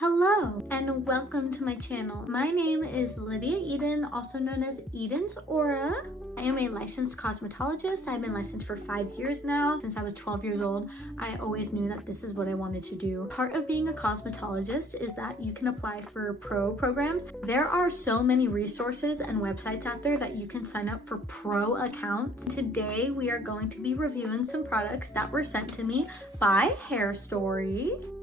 Hello and welcome to my channel. My name is Lydia Eden, also known as Edensaura. I am a licensed cosmetologist. I've been licensed for 5 years now. Since I was 12 years old, I always knew that this is what I wanted to do. Part of being a cosmetologist is that you can apply for pro programs. There are so many resources and websites out there that you can sign up for pro accounts. Today, we are going to be reviewing some products that were sent to me by Hairstory.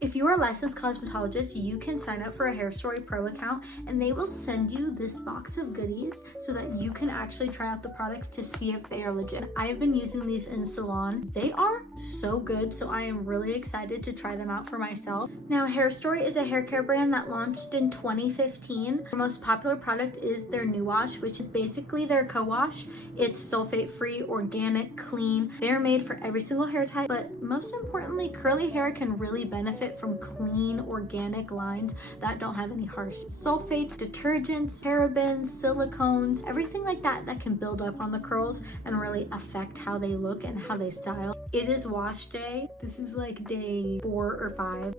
If you are a licensed cosmetologist, you can sign up for a Hairstory Pro account and they will send you this box of goodies so that you can actually try out the products to see if they are legit. I have been using these in salon. They are so good, so I am really excited to try them out for myself. Now, Hairstory is a hair care brand that launched in 2015. Their most popular product is their New Wash, which is basically their co-wash. It's sulfate-free, organic, clean. They're made for every single hair type, but most importantly, curly hair can really benefit from clean organic lines that don't have any harsh sulfates, detergents, parabens, silicones, everything like that that can build up on the curls and really affect how they look and how they style. It is wash day. This is like day 4 or 5.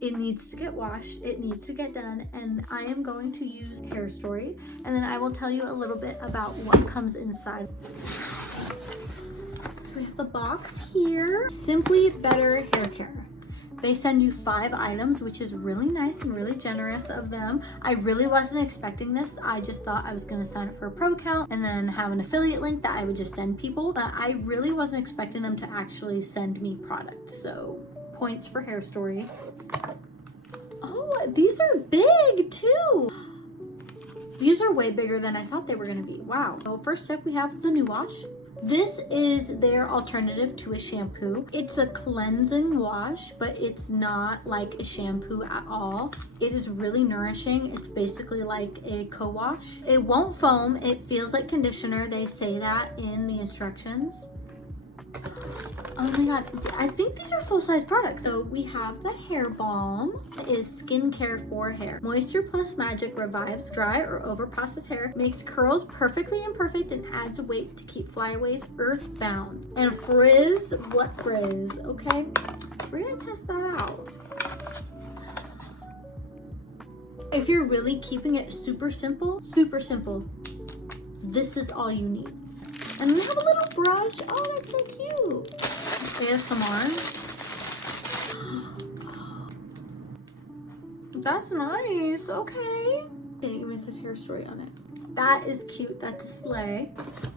It needs to get washed, it needs to get done, and I am going to use Hairstory, and then I will tell you a little bit about what comes inside. So we have the box here. Simply Better Hair Care. They send you 5 items, which is really nice and really generous of them. I really wasn't expecting this. I just thought I was gonna sign up for a pro account and then have an affiliate link that I would just send people, but I really wasn't expecting them to actually send me products. So points for Hairstory. Oh, these are big too. These are way bigger than I thought they were gonna be. Wow. So first up, we have the New Wash. This is their alternative to a shampoo. It's a cleansing wash, but it's not like a shampoo at all. It is really nourishing. It's basically like a co-wash. It won't foam. It feels like conditioner. They say that in the instructions. Oh my god, I think these are full-size products. So we have the hair balm. It is skincare for hair. Moisture plus magic revives dry or over-processed hair, makes curls perfectly imperfect, and adds weight to keep flyaways earthbound. And frizz, what frizz? Okay, we're gonna test that out. If you're really keeping it super simple, this is all you need. And we have a little brush. Oh, that's so cute. ASMR. That's nice. Okay. It even says Hairstory on it. That is cute. That's a slay.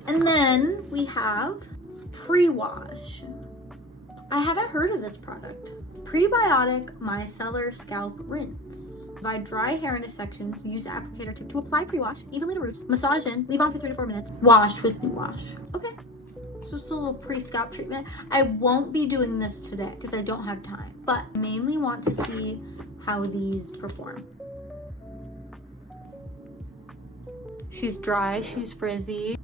And then we have pre-wash. I haven't heard of this product. Prebiotic micellar scalp rinse. Divide dry hair into sections. Use the applicator tip to apply pre-wash evenly to roots. Massage in. Leave on for 3 to 4 minutes. Wash with New Wash. Okay. It's just a little pre-scalp treatment. I won't be doing this today because I don't have time, but I mainly want to see how these perform. She's dry. She's frizzy.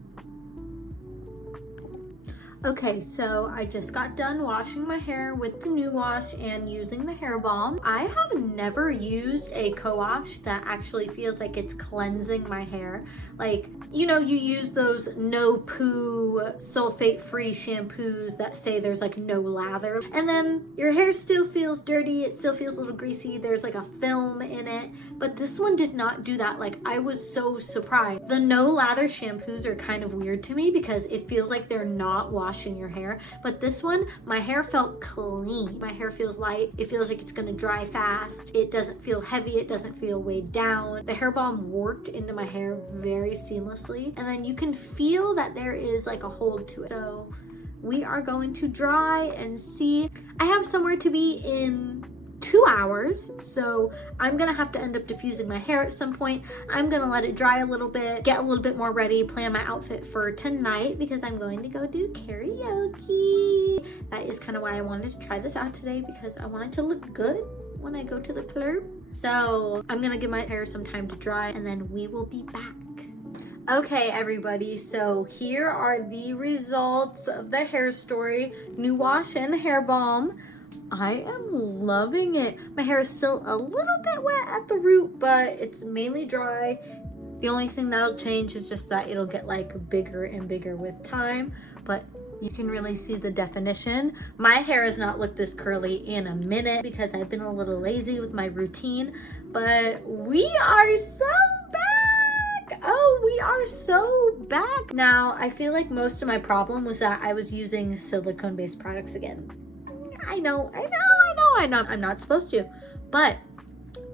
Okay, so I just got done washing my hair with the New Wash and using the hair balm. I have never used a co-wash that actually feels like it's cleansing my hair. Like, you know, you use those no poo sulfate-free shampoos that say there's like no lather, and then your hair still feels dirty, it still feels a little greasy, there's like a film in it, but this one did not do that. Like, I was so surprised. The no lather shampoos are kind of weird to me because it feels like they're not washing your hair, but this one, my hair felt clean. My hair feels light. It feels like it's gonna dry fast. It doesn't feel heavy. It doesn't feel weighed down. The hair balm worked into my hair very seamlessly, and then you can feel that there is like a hold to it. So we are going to dry and see. I have somewhere to be in 2 hours, so I'm gonna have to end up diffusing my hair at some point. I'm gonna let it dry a little bit, get a little bit more ready, plan my outfit for tonight because I'm going to go do karaoke. That is kind of why I wanted to try this out today, because I wanted to look good when I go to the club. So I'm gonna give my hair some time to dry and then we will be back. Okay, everybody, so here are the results of the Hairstory New Wash and Hair Balm. I am loving it. My hair is still a little bit wet at the root, but it's mainly dry. The only thing that'll change is just that it'll get like bigger and bigger with time, but You can really see the definition. My hair has not looked this curly in a minute because I've been a little lazy with my routine, but we are so back. Oh, we are so back. Now, I feel like most of my problem was that I was using silicone-based products again. I know, I'm not supposed to, but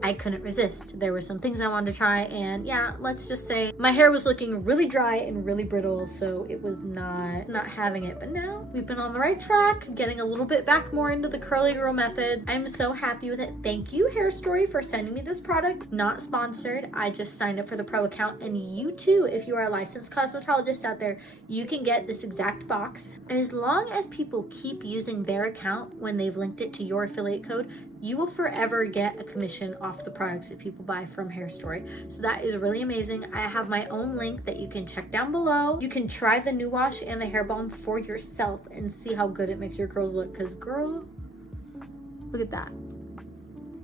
I couldn't resist. There were some things I wanted to try, and yeah, let's just say my hair was looking really dry and really brittle, so it was not having it. But now we've been on the right track, getting a little bit back more into the curly girl method. I'm so happy with it. Thank you, Hairstory, for sending me this product. Not sponsored. I just signed up for the pro account, and you too, if you are a licensed cosmetologist out there, you can get this exact box. As long as people keep using their account when they've linked it to your affiliate code, you will forever get a commission off the products that people buy from Hairstory. So that is really amazing. I have my own link that you can check down below. You can try the new wash and the hair balm for yourself and see how good it makes your curls look, because girl, look at that.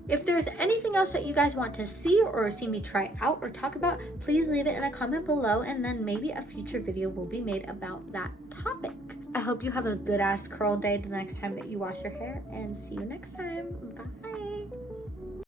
If there's anything else that you guys want to see or see me try out or talk about, please leave it in a comment below, and then maybe a future video will be made about that topic. I hope you have a good ass curl day the next time that you wash your hair, and see you next time. Bye.